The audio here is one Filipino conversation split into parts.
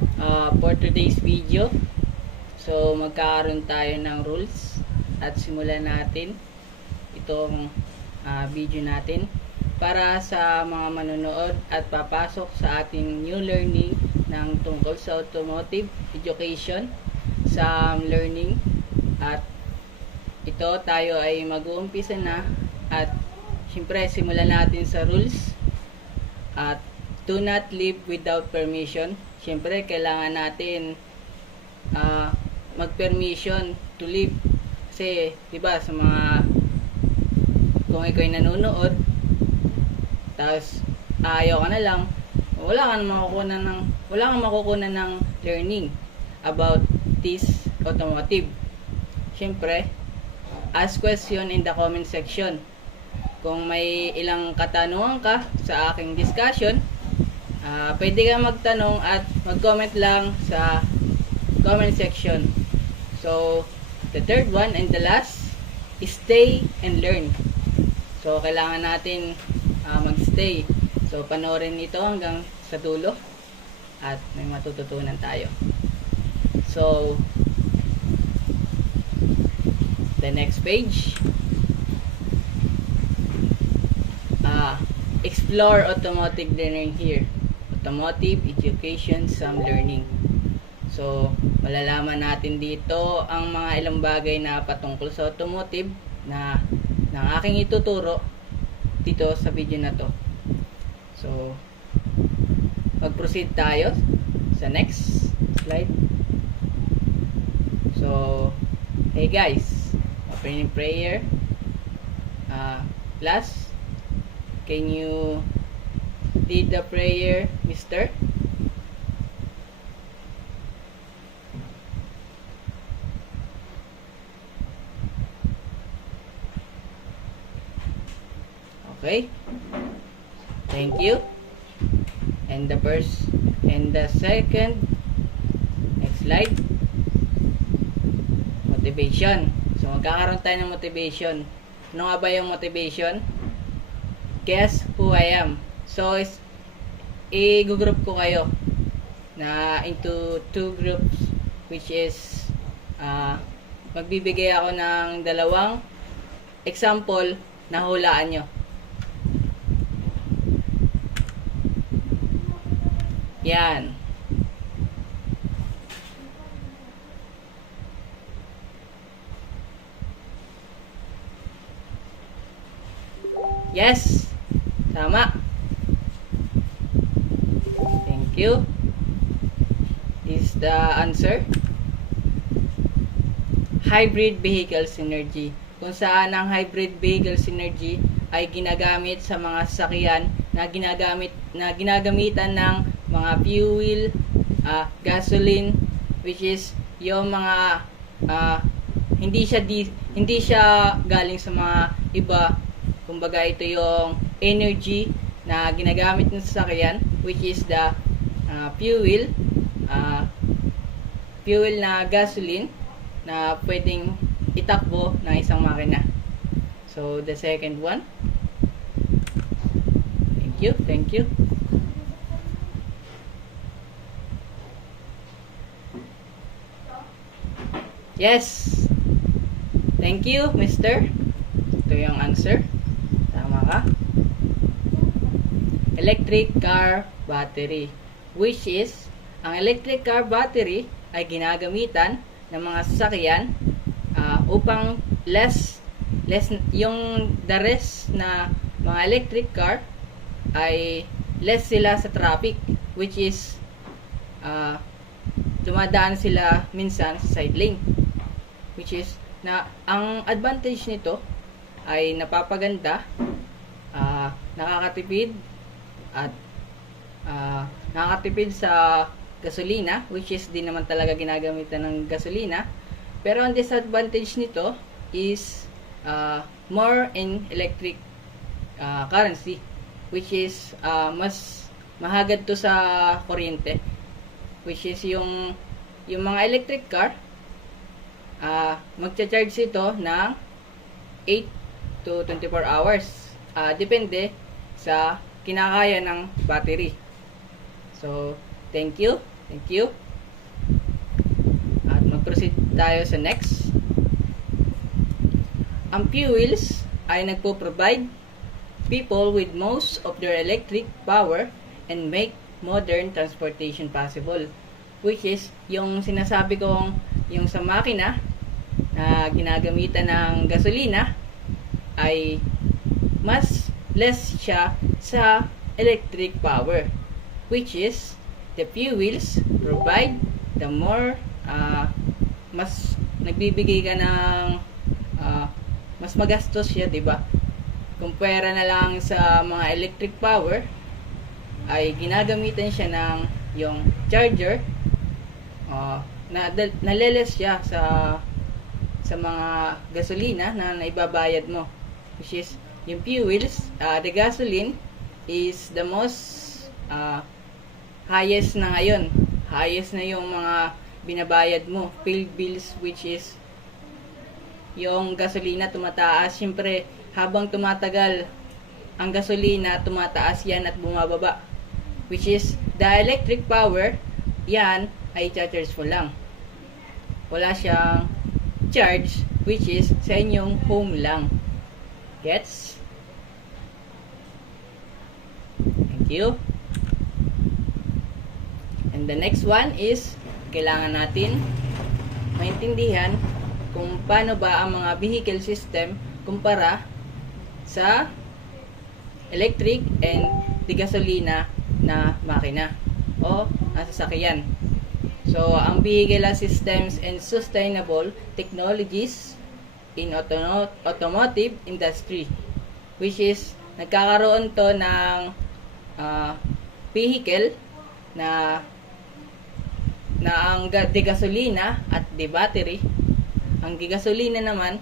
For today's video, so magkakaroon tayo ng rules at simulan natin itong video natin para sa mga manonood at papasok sa ating new learning ng tungkol sa automotive education sa learning. At ito tayo ay mag-uumpisa na at syempre simulan natin sa rules. At do not leave without permission. Syempre kailangan natin mag-permission to leave. Kasi, diba, sa mga kung ikaw ay nanonood tapos ayaw ka na lang, wala kang makukunan ng learning about this automotive. Syempre, ask question in the comment section. Kung may ilang katanungan ka sa aking discussion, pwede ka magtanong at mag-comment lang sa comment section. So, the third one and the last is stay and learn. So, kailangan natin mag-stay. So, panoorin ito hanggang sa dulo at may matututunan tayo. So, the next page. Explore automotive learning here. Automotive education, some learning. So, malalaman natin dito ang mga ilang bagay na patungkol sa automotive na ng aking ituturo dito sa video na to. So, mag-proceed tayo sa next slide. So, hey guys, opening prayer. Class, can you lead the prayer, mister? Okay. Thank you. And the first and the second, next slide. Motivation. So, magkakaroon tayo ng motivation. Ano nga ba yung motivation? Guess who I am. So, i-group ko kayo na into two groups, which is magbibigay ako ng dalawang example na hulaan nyo. Yan. Yes. Tama. Thank you. Is the answer. Hybrid vehicle synergy. Kung saan ang hybrid vehicle synergy ay ginagamit sa mga sasakyan na ginagamitan ng mga fuel, gasoline, which is yung mga hindi siya galing sa mga iba. Kumbaga ito yung energy na ginagamit ng sasakyan, which is the fuel na gasoline na pwedeng itakbo ng isang makina. So the second one. Thank you. Yes. Thank you, mister. Ito yung answer. Tama ka. Electric car battery, which is ang electric car battery ay ginagamitan ng mga sasakyan upang less yung the rest na mga electric car ay less sila sa traffic, which is dumadaan sila minsan sa side lane, which is na ang advantage nito ay napapaganda, nakakatipid at nakakatipid sa gasolina, which is di naman talaga ginagamitan ng gasolina. Pero ang disadvantage nito is more in electric currency, which is mas mahagad to sa kuryente, which is yung mga electric car magcha-charge ito ng 8 to 24 hours. Depende sa kinakaya ng battery. So, thank you. Thank you. At mag-proceed tayo sa next. Ang fuels ay nagpo-provide people with most of their electric power and make modern transportation possible. Which is, yung sinasabi kong, yung sa makina na ginagamitan ng gasolina ay mas less siya sa electric power. Which is, the fuels provide the more, mas nagbibigay ka ng mas magastos siya, di ba? Kumpara na lang sa mga electric power, ay ginagamitan siya ng yung charger, naleles siya sa mga gasolina na naibabayad mo. Which is, yung fuels, the gasoline is the most highest na ngayon. Highest na yung mga binabayad mo. Fuel bills, which is yung gasolina tumataas. Siyempre, habang tumatagal ang gasolina, tumataas yan at bumababa. Which is, the electric power, yan ay charge mo lang. Wala siyang charge, which is sa inyong home lang. Gets? Thank you. And the next one is, kailangan natin maintindihan kung paano ba ang mga vehicle system kumpara sa electric and di gasolina na makina o sasakyan. So, ang vehicle systems and sustainable technologies in automotive industry, which is nagkakaroon to ng vehicle na ang di gasolina at di battery. Ang gigasolina naman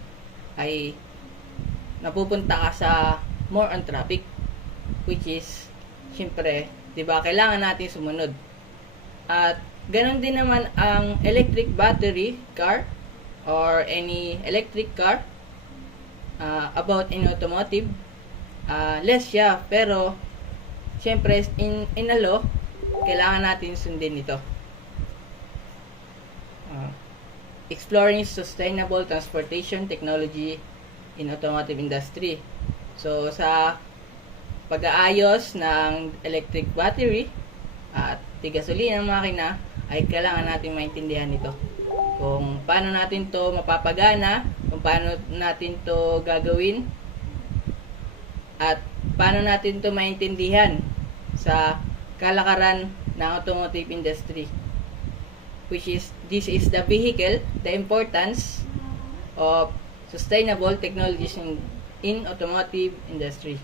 ay napupunta ka sa more on traffic, which is syempre, 'di ba, kailangan natin sumunod. At ganoon din naman ang electric battery car or any electric car, about in automotive, less siya, pero syempre in a law kailangan natin sundin ito. Exploring sustainable transportation technology in automotive industry. So, sa pag-aayos ng electric battery at gasolina ng makina, ay kailangan natin maintindihan ito. Kung paano natin to mapapagana, kung paano natin to gagawin, at paano natin to maintindihan sa kalakaran ng automotive industry. Which is, this is the vehicle, the importance of sustainable technologies in automotive industry.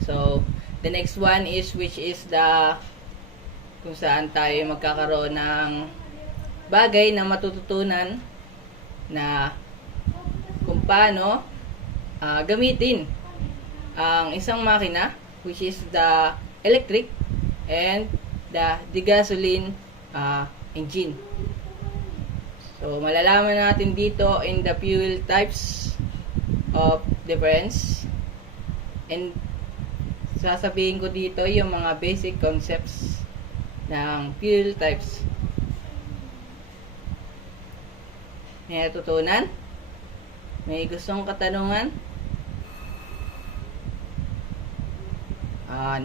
So, the next one is, which is the, kung saan tayo magkakaroon ng bagay na matututunan na kung paano gamitin ang isang makina, which is the electric and the gasoline engine. So, malalaman natin dito in the fuel types of difference. And sasabihin ko dito yung mga basic concepts ng fuel types. May natutunan? May gustong katanungan?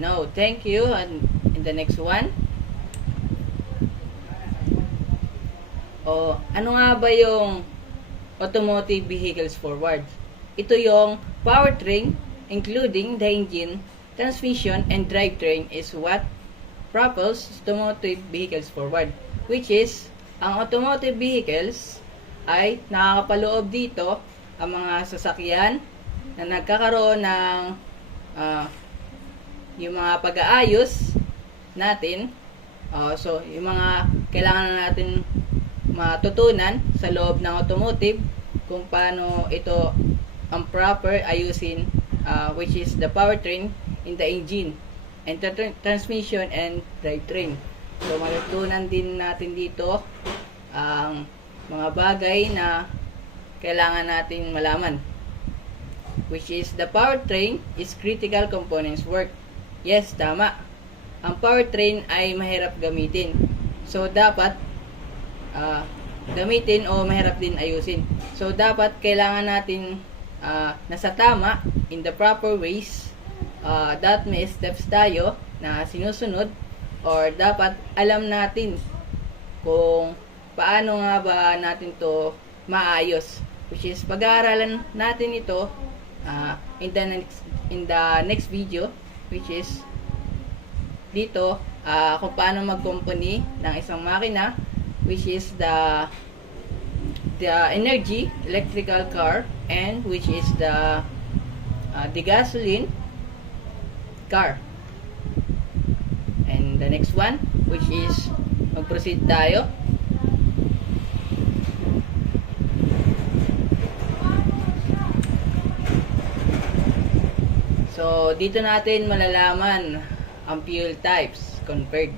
No, thank you. And in the next one, ano nga ba yung automotive vehicles forward? Ito yung powertrain, including the engine, transmission, and drivetrain is what propels automotive vehicles forward. Which is, ang automotive vehicles ay nakakapaloob dito ang mga sasakyan na nagkakaroon ng yung mga pag-aayos natin. So, yung mga kailangan natin matutunan sa loob ng automotive kung paano ito ang proper ayusin, which is the powertrain in the engine and transmission and drivetrain. So, matutunan din natin dito ang mga bagay na kailangan natin malaman, which is the powertrain is critical components work. Yes, tama. ang powertrain ay mahirap gamitin. So, dapat gamitin o mahirap din ayusin. So, dapat kailangan natin nasa tama, in the proper ways, that may steps tayo na sinusunod, or dapat alam natin kung paano nga ba natin to maayos, which is pag-aaralan natin ito in the next video, which is dito kung paano mag-company ng isang makina, which is the energy electrical car, and which is the gasoline car. And the next one, which is mag-proceed tayo. So, dito natin malalaman ang fuel types compared.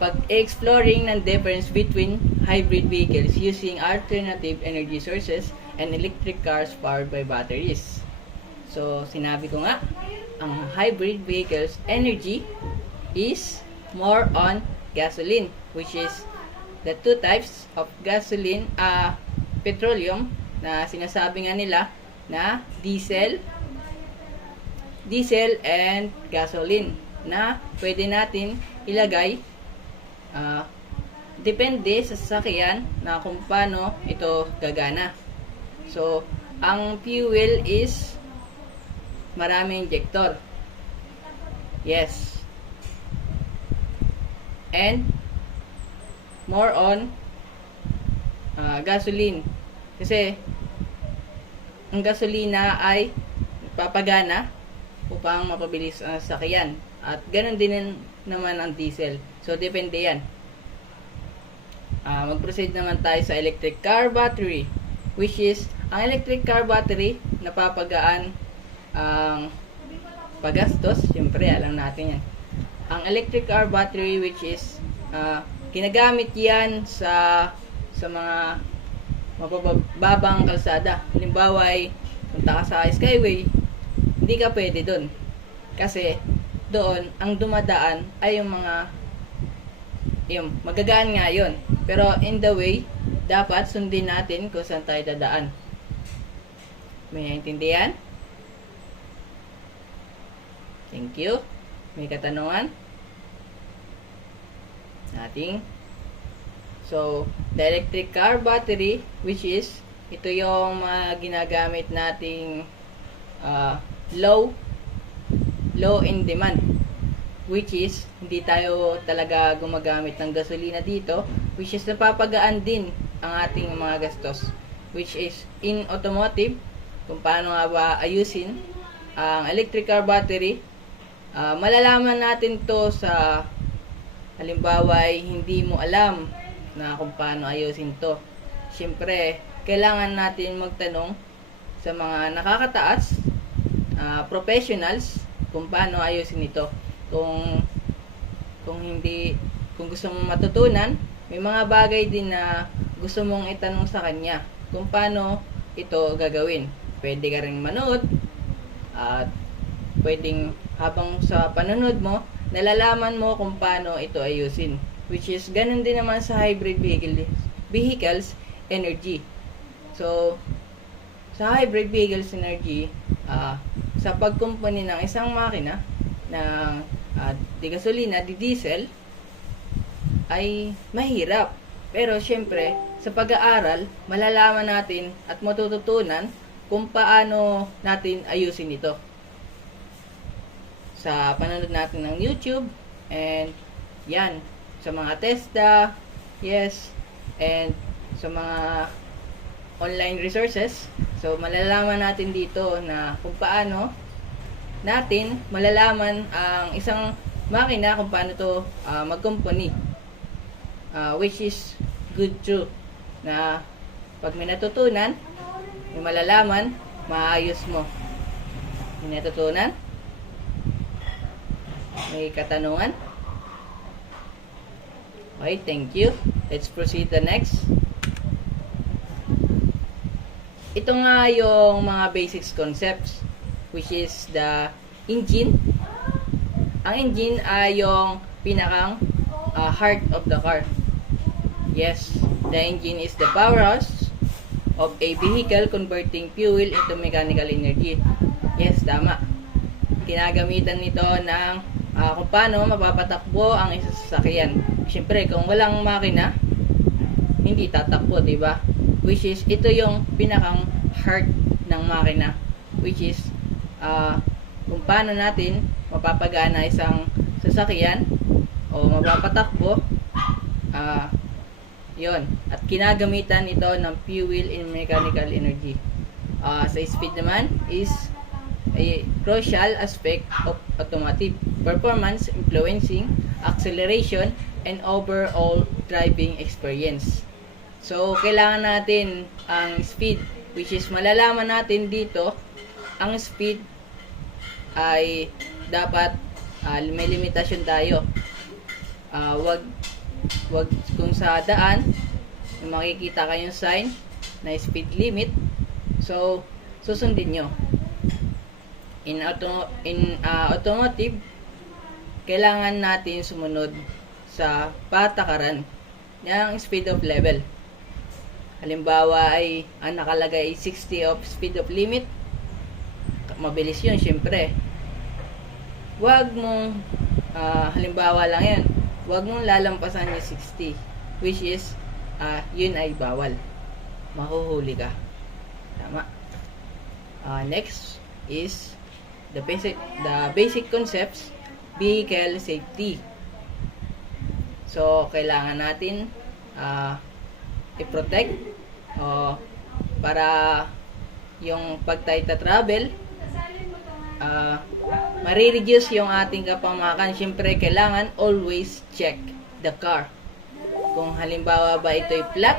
Pag-exploring ng difference between hybrid vehicles using alternative energy sources and electric cars powered by batteries. So, sinabi ko nga, ang hybrid vehicles energy is more on gasoline, which is the two types of gasoline, petroleum, na sinasabi nga nila na diesel and gasoline, na pwede natin ilagay depende sa sasakyan na kung paano ito gagana. So, ang fuel is maraming injector. Yes. And more on gasoline. Kasi ang gasolina ay papagana upang mapabilis ang sasakyan. At ganun din naman ang diesel. So, depende yan. Mag-proceed naman tayo sa electric car battery, which is, ang electric car battery, napapagaan ang pagastos. Siyempre, alam natin yan. Ang electric car battery, which is, ginagamit yan sa mga mababang kalsada. Halimbawa ay, punta ka sa Skyway, hindi ka pwede doon. Kasi, doon, ang dumadaan ay yung magagaan nga yun. Pero in the way, dapat sundin natin kung saan tayo dadaan. May naintindihan? Thank you. May katanungan? Nothing. So, the electric car battery, which is, ito yung ginagamit nating low in demand, which is hindi tayo talaga gumagamit ng gasolina dito, which is napapagaan din ang ating mga gastos, which is in automotive, kung paano nga ba ayusin ang electric car battery. Malalaman natin to sa halimbawa ay hindi mo alam na kung paano ayusin to. Siyempre, kailangan natin magtanong sa mga nakakataas, professionals, kung paano ayusin ito. Kung gusto mong matutunan, may mga bagay din na gusto mong itanong sa kanya kung paano ito gagawin. Pwede ka rin manood at pwedeng habang sa panonood mo, nalalaman mo kung paano ito ayusin. Which is, ganun din naman sa hybrid vehicles energy. So, sa hybrid vehicles energy, sa pagkumpuni ng isang makina ng di gasolina, di diesel, ay mahirap. Pero syempre, sa pag-aaral, malalaman natin at matututunan kung paano natin ayusin ito. Sa panonood natin ng YouTube, and yan, sa mga TESDA, yes, and sa mga online resources. So, malalaman natin dito na kung paano natin malalaman ang isang makina, kung paano to mag-company. Which is good too. Na pag may natutunan, may malalaman, maayos mo. May natutunan? May katanungan? Okay, thank you. Let's proceed the next. Ito nga yung mga basics concepts, which is the engine, Ang engine ay yung pinakang heart of the car. Yes, the engine is the powerhouse of a vehicle converting fuel into mechanical energy. Yes, tama. Ginagamitan nito ng kung paano mapapatakbo ang isang sasakyan. Siyempre, kung walang makina, hindi tatakbo, di ba? Which is, ito yung pinakang heart ng makina. Which is, kung paano natin mapapagana isang sasakyan o mapapatakbo, yon. At kinagamitan ito ng fuel in mechanical energy. Sa speed naman is a crucial aspect of automotive performance, influencing acceleration and overall driving experience. So, kailangan natin ang speed, which is malalaman natin dito, ang speed ay dapat may limitasyon tayo. Wag kung sa daan makikita kayong sign na speed limit, so susundin nyo. In automotive, kailangan natin sumunod sa patakaran ng speed of level. Halimbawa ay ang nakalagay 60 of speed of limit, mabilis yun syempre. Wag mong halimbawa lang yan, wag mong lalampasan yung 60, which is yun ay bawal, mahuhuli ka. Tama. Next is the basic concepts, vehicle safety. So kailangan natin i-protect para yung pagtay-travel marireduce yung ating kapamakan. Siyempre, kailangan always check the car. Kung halimbawa ba ito'y flat,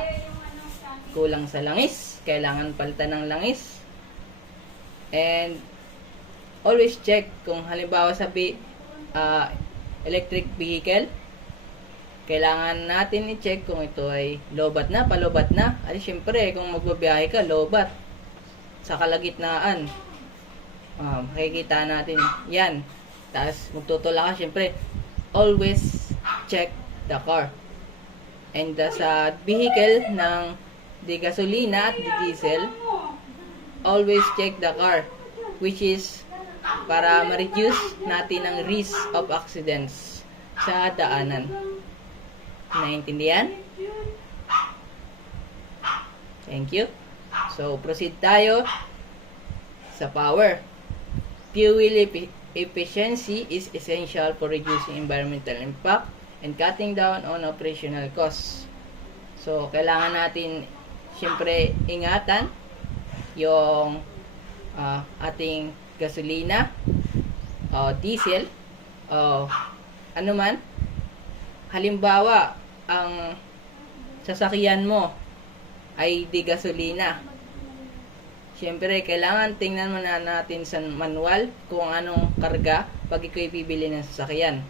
kulang sa langis, kailangan palitan ng langis. And always check kung halimbawa sa electric vehicle, kailangan natin i-check kung ito ay lobat na, palobat na. At siyempre, kung magbabiyahe ka, lobat sa kalagitnaan, makikita natin yan. Tapos magtutula ka, syempre always check the car. And sa vehicle ng di gasolina at di diesel, always check the car, which is para ma-reduce natin ang risk of accidents sa daanan. Naintindihan? Thank you. So proceed tayo sa power. Fuel efficiency is essential for reducing environmental impact and cutting down on operational costs. So, kailangan natin siyempre ingatan yung ating gasolina o diesel o ano man. Halimbawa, ang sasakyan mo ay di gasolina. Siyempre, kailangan tingnan muna natin sa manual kung anong karga pag ikaw bibili ng sasakyan.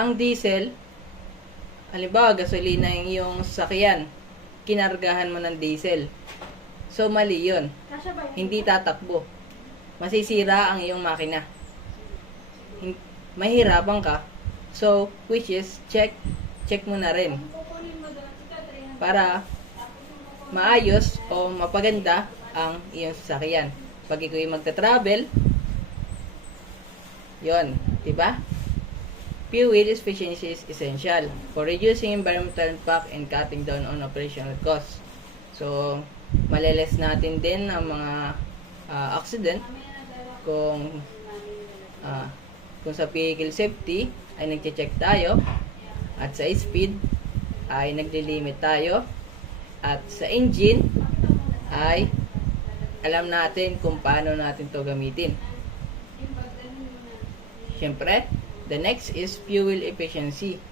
Ang diesel, halimbawa, gasolina yung iyong sasakyan, kinargahan mo ng diesel. So, mali yun. Hindi tatakbo. Masisira ang iyong makina. Mahirapan ka. So, which is, check mo na rin. Para maayos o mapaganda ang iyong sasakyan. Pag ikaw magta-travel, yon, diba? Fuel efficiency is essential for reducing environmental impact and cutting down on operational costs. So, maleles natin din ang mga accident kung sa vehicle safety ay nagche-check tayo at sa speed ay naglilimit tayo. At sa engine ay alam natin kung paano natin to gamitin. Siyempre, the next is fuel efficiency.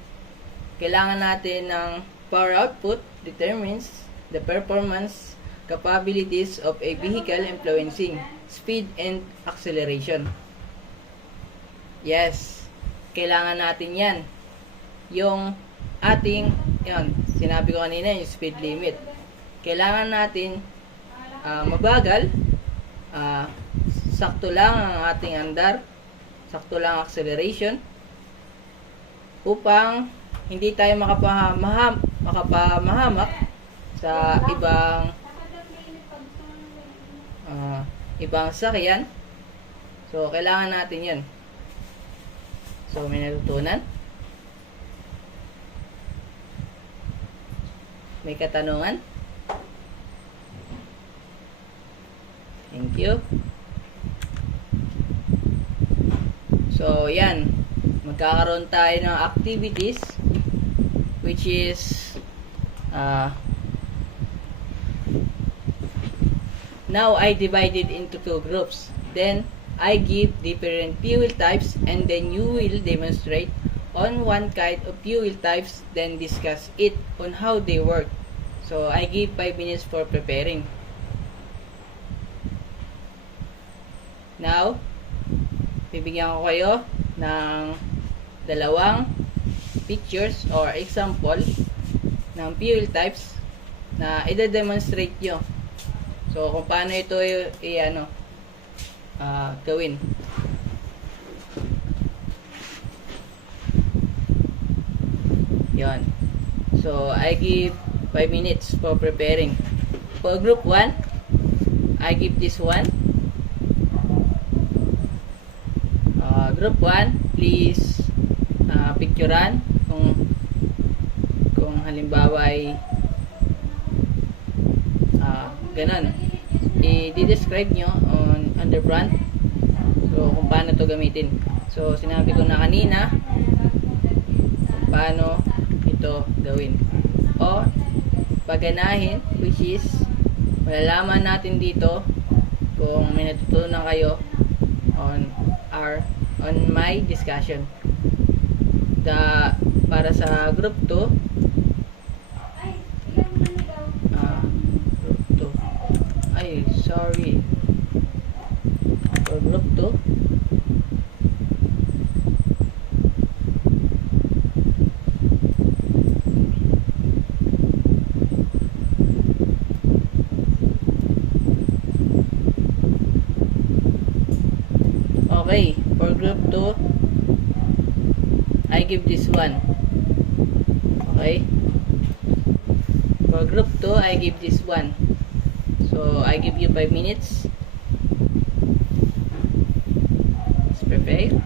Kailangan natin ng power output determines the performance capabilities of a vehicle influencing speed and acceleration. Yes, kailangan natin yan. Yung ating, yan, sinabi ko kanina yung speed limit. Kailangan natin mabagal, sakto lang ang ating andar. sakto lang acceleration upang hindi tayo makapamahamak sa ibang sakyan. So, kailangan natin yun. So, may natutunan? May katanungan? Thank you. So, yan. Magkakaroon tayo ng activities which is now I divided into two groups. Then, I give different fuel types and then you will demonstrate on one kind of fuel types, then discuss it on how they work. So, I give 5 minutes for preparing. Now, bibigyan ko kayo ng dalawang pictures or example ng fuel types na i-demonstrate nyo. So, kung paano ito gawin. Yan. So, I give 5 minutes for preparing. For group 1, I give this one. Group 1, please picturean kung halimbawa ay ganun. I-describe nyo on the front. So, kung paano to gamitin. So, sinabi ko na kanina kung paano ito gawin. O, paganahin, which is malalaman natin dito kung may natutunan kayo on my discussion. Para sa group 2, sorry. For group 2, okay, for group 2, I give this one. Okay? For group 2, I give this one. So, I give you 5 minutes. Let's prepare.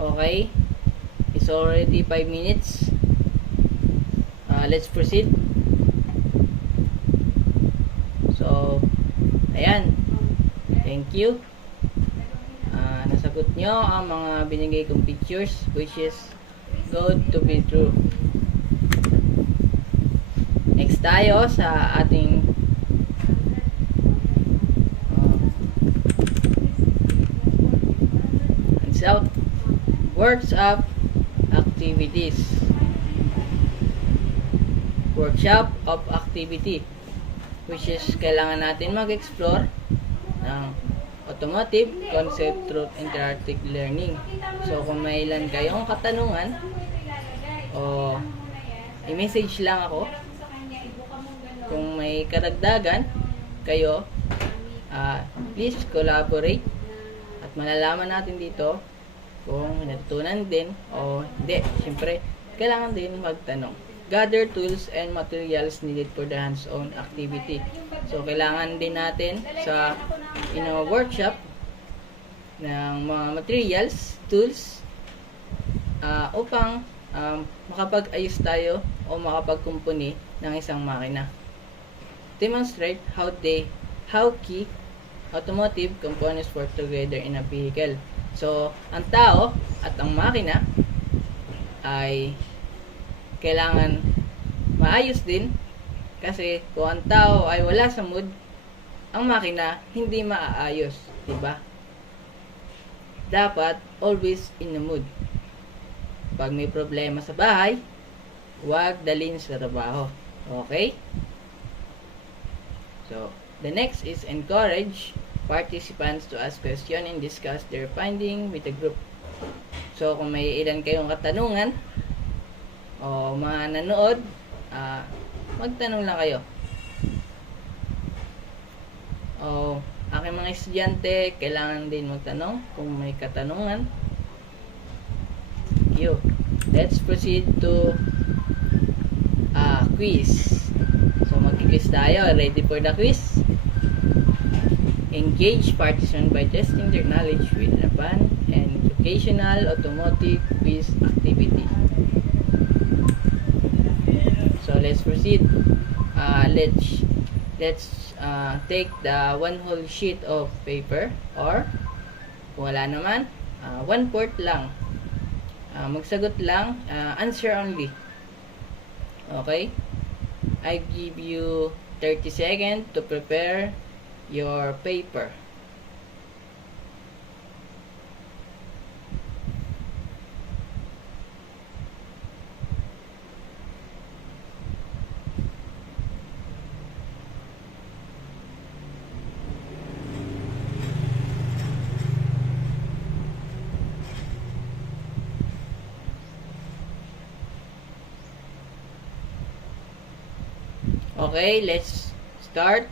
Okay, it's already 5 minutes. Let's proceed. So, ayan. Thank you. Nasagot nyo ang mga binigay kong pictures, which is good to be true. Next tayo sa ating workshop activities. Workshop of activity, which is kailangan natin mag-explore ng automotive concept through interactive learning. So, kung may ilan kayong katanungan o i-message lang ako kung may karagdagan kayo, please collaborate at malalaman natin dito kung natutunan din o hindi. Siyempre, kailangan din magtanong. Gather tools and materials needed for the hands-on activity. So, kailangan din natin sa workshop ng mga materials, tools, upang makapag-ayos tayo o makapag-kumpuni ng isang makina. Demonstrate how key automotive components work together in a vehicle. So, ang tao at ang makina ay kailangan maayos din, kasi kung ang tao ay wala sa mood, ang makina hindi maaayos, diba? Dapat always in the mood. Pag may problema sa bahay, huwag dalhin sa trabaho. Okay? So, the next is encourage participants to ask questions and discuss their finding with the group. So, kung may ilan kayong katanungan o mga nanood, magtanong lang kayo. O, aking mga estudyante, kailangan din magtanong kung may katanungan. Thank you. Let's proceed to quiz. So, mag-quiz tayo. Ready for the quiz? Engage participants by testing their knowledge with a fun and educational automotive quiz activity. So, let's proceed. Let's take the one whole sheet of paper, or kung wala naman, 1/4 lang. Magsagot lang, answer only. Okay? I give you 30 seconds to prepare your paper. Okay, let's start.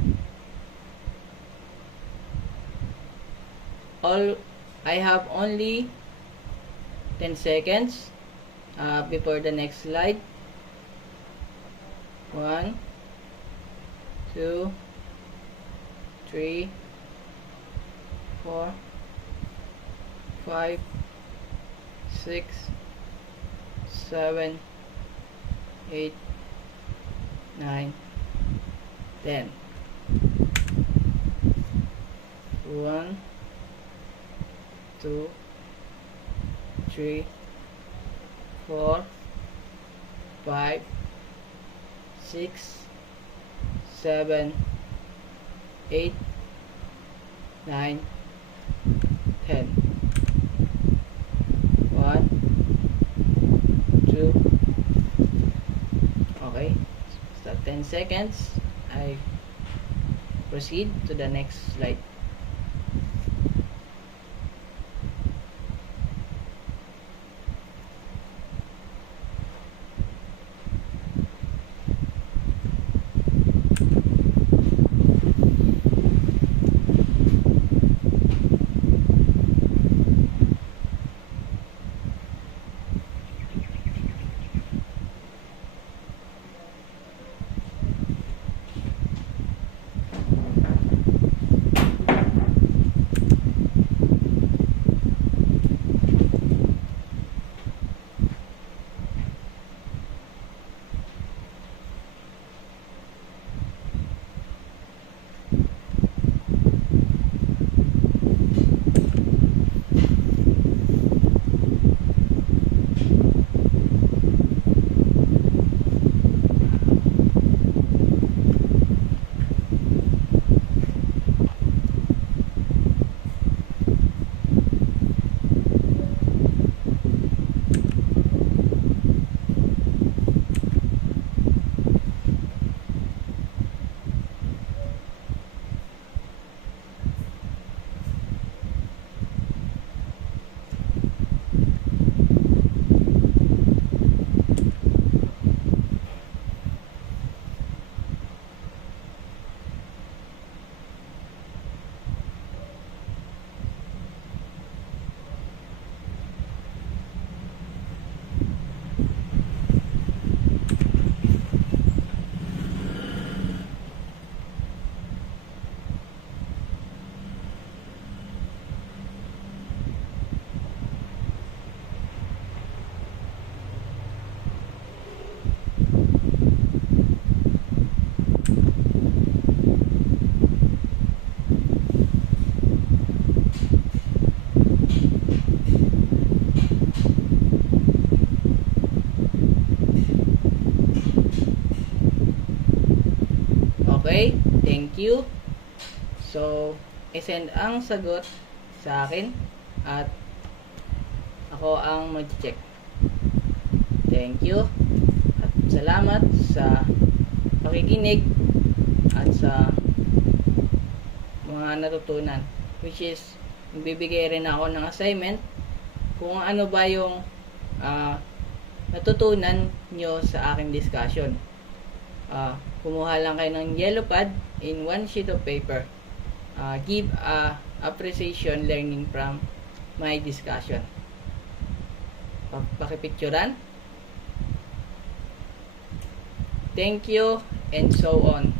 I have only 10 seconds before the next slide. 1, 2, 3, 4, 5, 6, 7, 8, 9, 10. 1, 2, 3, 4, 5, 6, 7, 8, 9, 10. 1, 2. Okay. So 10 seconds. I proceed to the next slide. Okay? Thank you. So, isend ang sagot sa akin at ako ang mag-check. Thank you. At salamat sa pakikinig at sa mga natutunan. Which is, bibigay rin ako ng assignment kung ano ba yung natutunan nyo sa aking discussion. Kumuha lang kayo ng yellow pad in one sheet of paper. Give appreciation learning from my discussion. Pakipicturan. Thank you and so on.